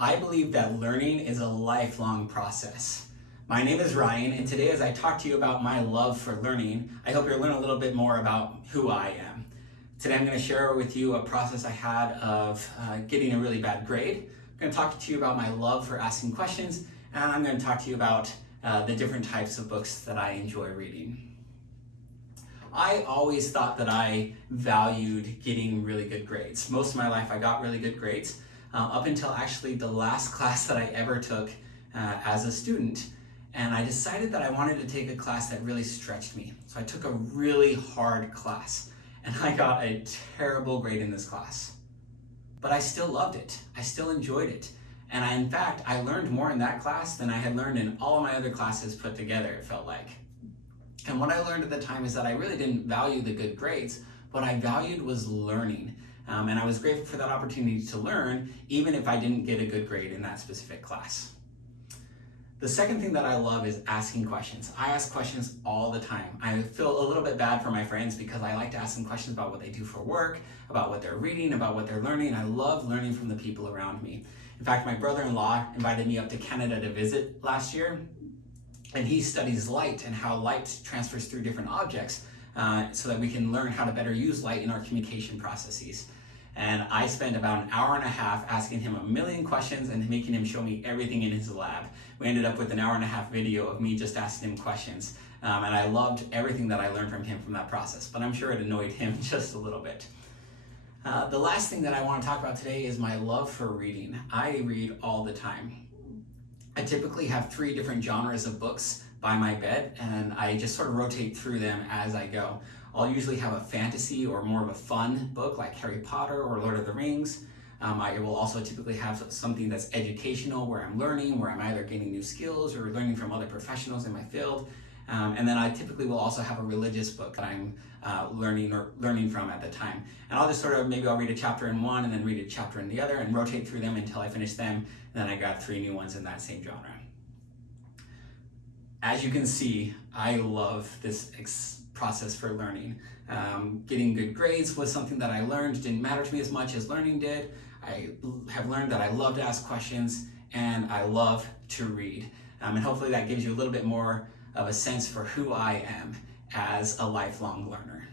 I believe that learning is a lifelong process. My name is Ryan, and today as I talk to you about my love for learning, I hope you'll learn a little bit more about who I am. Today I'm going to share with you a process I had of getting a really bad grade. I'm going to talk to you about my love for asking questions, and I'm going to talk to you about the different types of books that I enjoy reading. I always thought that I valued getting really good grades. Most of my life I got really good grades, up until actually the last class that I ever took as a student. And I decided that I wanted to take a class that really stretched me. So I took a really hard class, and I got a terrible grade in this class. But I still loved it. I still enjoyed it. And in fact, I learned more in that class than I had learned in all of my other classes put together, it felt like. And what I learned at the time is that I really didn't value the good grades. What I valued was learning. And I was grateful for that opportunity to learn, even if I didn't get a good grade in that specific class. The second thing that I love is asking questions. I ask questions all the time. I feel a little bit bad for my friends because I like to ask them questions about what they do for work, about what they're reading, about what they're learning. I love learning from the people around me. In fact, my brother-in-law invited me up to Canada to visit last year, and he studies light and how light transfers through different objects so that we can learn how to better use light in our communication processes. And I spent about an hour and a half asking him a million questions and making him show me everything in his lab. We ended up with an hour and a half video of me just asking him questions. And I loved everything that I learned from him from that process, but I'm sure it annoyed him just a little bit. The last thing that I want to talk about today is my love for reading. I read all the time. I typically have 3 different genres of books by my bed, and I just sort of rotate through them as I go. I'll usually have a fantasy or more of a fun book like Harry Potter or Lord of the Rings. I will also typically have something that's educational, where I'm learning, where I'm either gaining new skills or learning from other professionals in my field. And then I typically will also have a religious book that I'm learning from at the time. And I'll just sort of, maybe I'll read a chapter in one and then read a chapter in the other and rotate through them until I finish them. And then I got 3 new ones in that same genre. As you can see, I love this process for learning. Getting good grades was something that I learned didn't matter to me as much as learning did. I have learned that I love to ask questions and I love to read. And hopefully that gives you a little bit more of a sense for who I am as a lifelong learner.